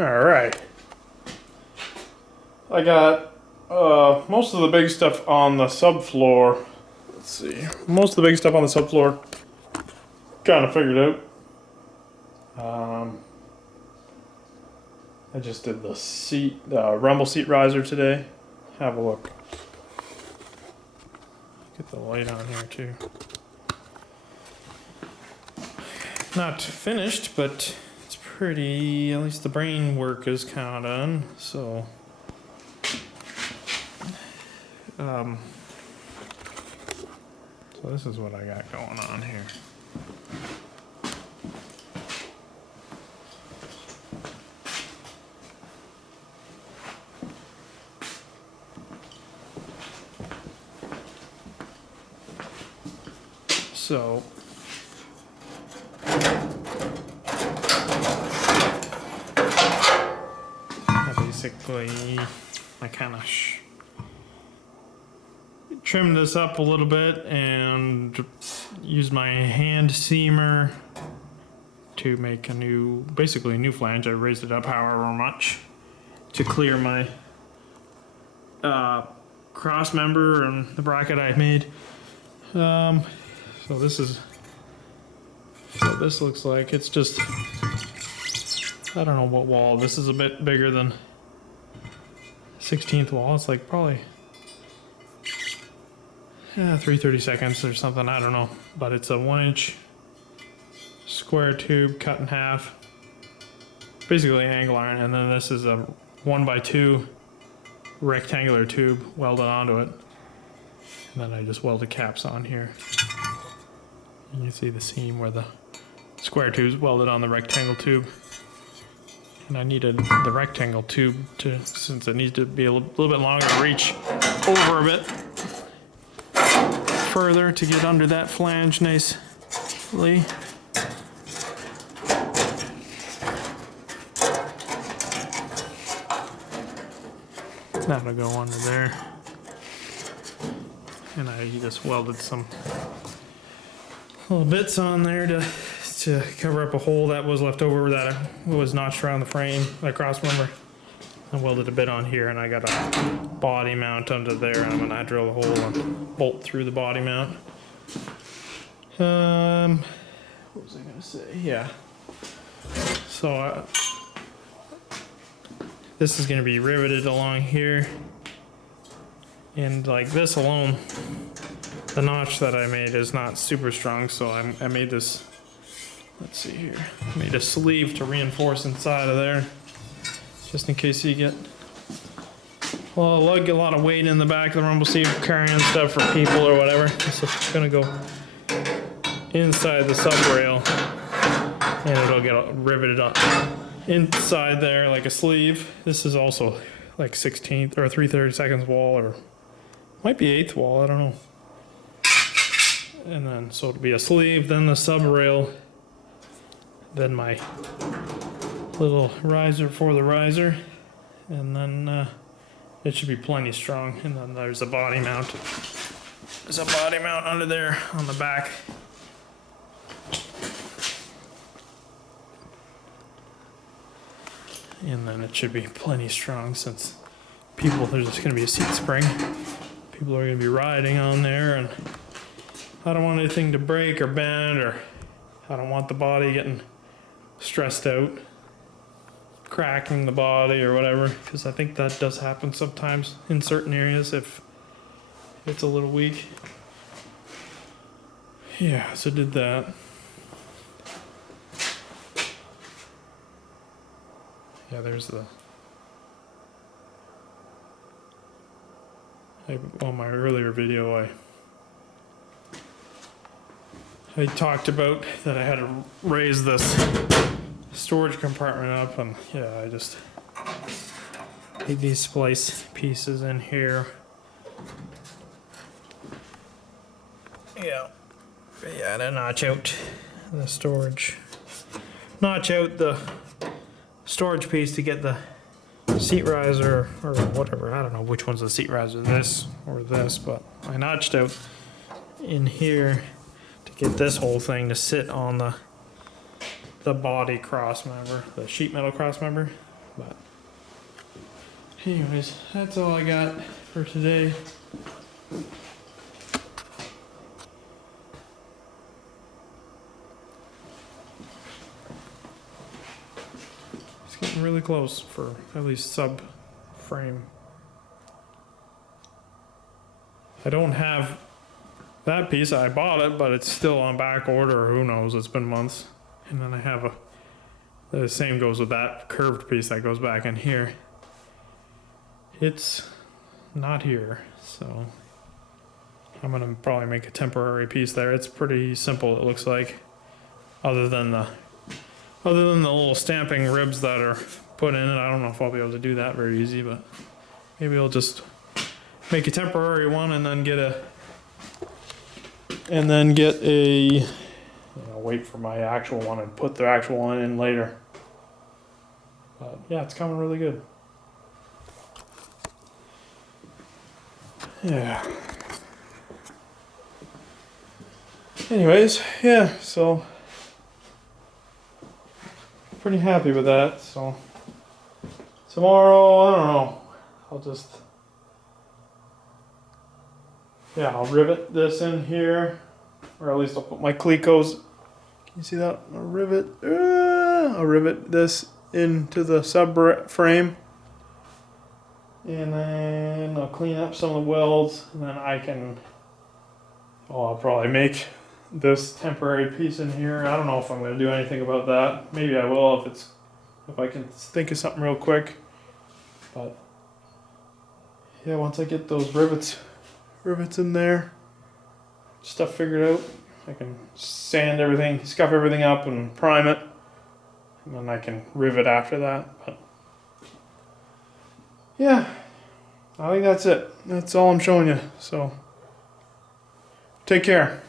Alright. I got most of the big stuff on the subfloor. Let's see. Most of the big stuff on the subfloor kind of figured out. I just did the rumble seat riser today. Have a look. Get the light on here too. Not finished, but it's pretty, at least the brain work is kind of done, so. So this is what I got going on here. So basically I kind of trimmed this up a little bit and used my hand seamer to make basically a new flange. I raised it up however much to clear my cross member and the bracket I made. So this looks like. It's just, I don't know what wall. This is a bit bigger than 16th wall. It's like probably 3/32 or something, I don't know. But it's a 1-inch square tube cut in half, basically angle iron, and then this is a 1x2 rectangular tube welded onto it. And then I just welded caps on here. You can see the seam where the square tube's welded on the rectangle tube. And I needed the rectangle tube since it needs to be a little bit longer to reach over a bit further to get under that flange nicely. That'll go under there. And I just welded some little bits on there to cover up a hole that was left over that was notched around the frame, that cross member. I welded a bit on here, and I got a body mount under there, and I'm gonna drill a hole and bolt through the body mount. What was I gonna say? Yeah. So this is gonna be riveted along here, and like this alone, the notch that I made is not super strong, so I made this. Let's see here. I made a sleeve to reinforce inside of there, just in case you get a lot of weight in the back of the rumble seat carrying stuff for people or whatever. So it's gonna go inside the sub rail, and it'll get riveted up inside there like a sleeve. This is also like 16th or 3/32 wall, or might be 8th wall, I don't know. And then so it'll be a sleeve, then the sub rail, then my little riser for the riser, and then it should be plenty strong. And then there's a body mount. There's a body mount under there on the back. And then it should be plenty strong since there's just going to be a seat spring. People are going to be riding on there, and I don't want anything to break or bend, or I don't want the body getting stressed out, cracking the body or whatever, because I think that does happen sometimes in certain areas if it's a little weak. Yeah, so did that. Yeah, there's on my earlier video I talked about that I had to raise this storage compartment up, and yeah, I just made these splice pieces in here. Yeah, to notch out the storage piece to get the seat riser or whatever. I don't know which one's the seat riser, this or this, but I notched out in here to get this whole thing to sit on the body cross member, the sheet metal cross member. But anyways, that's all I got for today. It's getting really close for at least sub frame. I don't have that piece. I bought it, but it's still on back order. Who knows? It's been months. And then I have the same goes with that curved piece that goes back in here. It's not here, so I'm gonna probably make a temporary piece there. It's pretty simple, it looks like, other than the little stamping ribs that are put in it. I don't know if I'll be able to do that very easy, but maybe I'll just make a temporary one and then get a wait for my actual one and put the actual one in later. But yeah, it's coming really good. Yeah. Anyways, yeah, so pretty happy with that. So tomorrow, I don't know, I'll rivet this in here, or at least I'll put my clecos. Can you see that? I'll rivet this into the subframe, and then I'll clean up some of the welds, and then I'll probably make this temporary piece in here. I don't know if I'm going to do anything about that. Maybe I will if I can think of something real quick. But yeah, once I get those rivets in there, stuff figured out, I can sand everything, scuff everything up and prime it, and then I can rivet after that. But yeah, I think that's it. That's all I'm showing you. So take care.